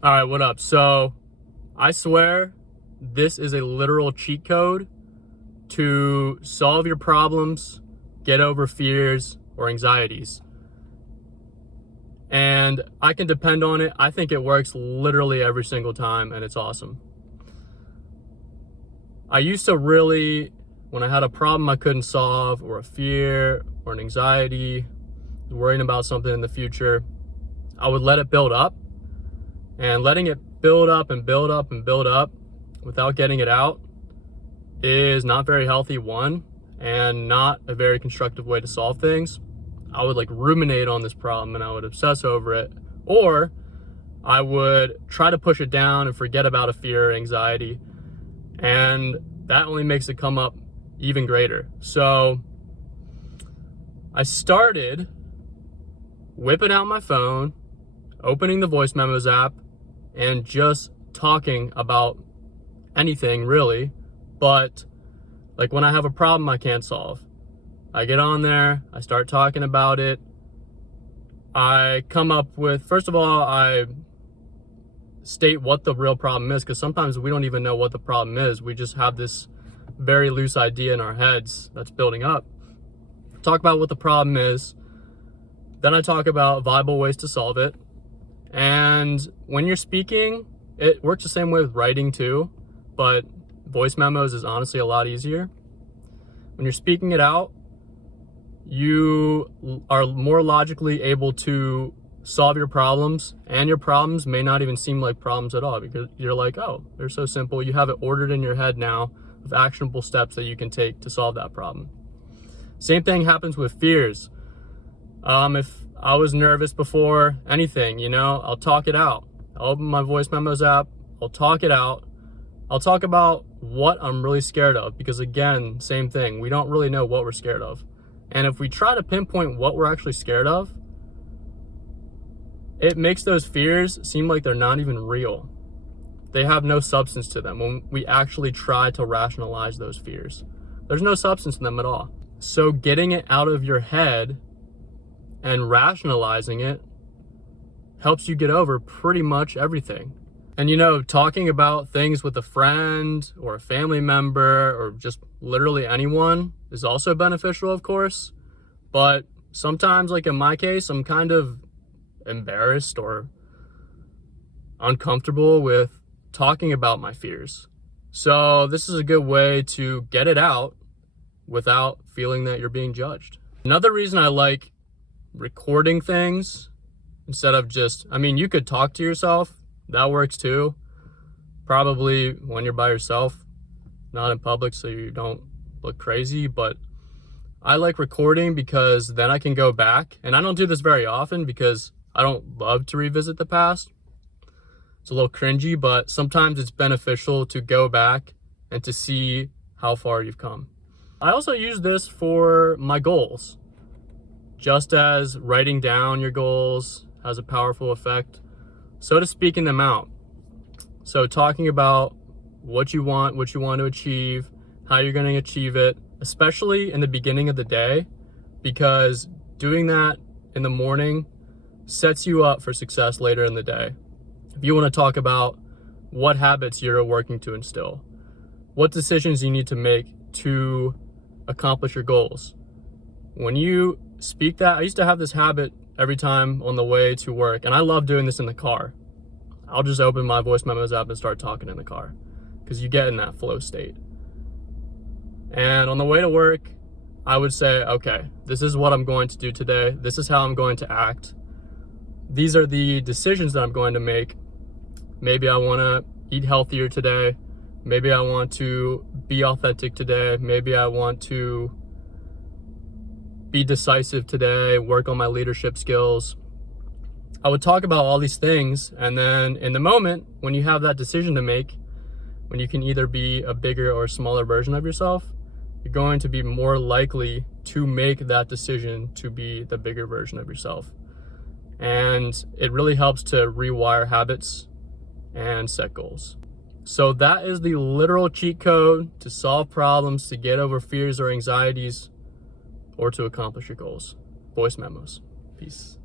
All right, what up? So I swear this is a literal cheat code to solve your problems, get over fears or anxieties. And I can depend on it. I think it works literally every single time, and it's awesome. I used to really, when I had a problem I couldn't solve, or a fear or an anxiety, worrying about something in the future, I would let it build up. And letting it build up and build up and build up without getting it out is not very healthy, one, and not a very constructive way to solve things. I would ruminate on this problem and I would obsess over it, or I would try to push it down and forget about a fear or anxiety, and that only makes it come up even greater. So I started whipping out my phone, opening the voice memos app, and just talking about anything really. But when I have a problem I can't solve, I get on there, I start talking about it. I come up with, first of all, I state what the real problem is, because sometimes we don't even know what the problem is. We just have this very loose idea in our heads that's building up. Talk about what the problem is. Then I talk about viable ways to solve it. And when you're speaking, it works the same way with writing too, but voice memos is honestly a lot easier. When you're speaking it out, you are more logically able to solve your problems, and your problems may not even seem like problems at all, because you're like, oh, they're so simple. You have it ordered in your head now of actionable steps that you can take to solve that problem. Same thing happens with fears. If I was nervous before anything, I'll talk it out. I'll open my voice memos app, I'll talk it out. I'll talk about what I'm really scared of, because again, same thing, we don't really know what we're scared of. And if we try to pinpoint what we're actually scared of, it makes those fears seem like they're not even real. They have no substance to them when we actually try to rationalize those fears. There's no substance in them at all. So getting it out of your head and rationalizing it helps you get over pretty much everything. And talking about things with a friend or a family member or just literally anyone is also beneficial, of course. But sometimes, in my case, I'm kind of embarrassed or uncomfortable with talking about my fears. So this is a good way to get it out without feeling that you're being judged. Another reason I like recording things instead of you could talk to yourself, that works too, probably when you're by yourself, not in public, so you don't look crazy. But I like recording because then I can go back, and I don't do this very often because I don't love to revisit the past. It's a little cringy, but sometimes it's beneficial to go back and to see how far you've come. I also use this for my goals. Just as writing down your goals has a powerful effect, so does speaking them out. So talking about what you want to achieve, how you're going to achieve it, especially in the beginning of the day, because doing that in the morning sets you up for success later in the day. If you want to talk about what habits you're working to instill, what decisions you need to make to accomplish your goals. When you speak that, I used to have this habit every time on the way to work, and I love doing this in the car. I'll just open my voice memos app and start talking in the car, because you get in that flow state. And on the way to work, I would say, okay, this is what I'm going to do today. This is how I'm going to act. These are the decisions that I'm going to make. Maybe I want to eat healthier today. Maybe I want to be authentic today. Maybe I want to be decisive today, work on my leadership skills. I would talk about all these things, and then in the moment, when you have that decision to make, when you can either be a bigger or smaller version of yourself, you're going to be more likely to make that decision to be the bigger version of yourself. And it really helps to rewire habits and set goals. So that is the literal cheat code to solve problems, to get over fears or anxieties, or to accomplish your goals. Voice memos. Peace.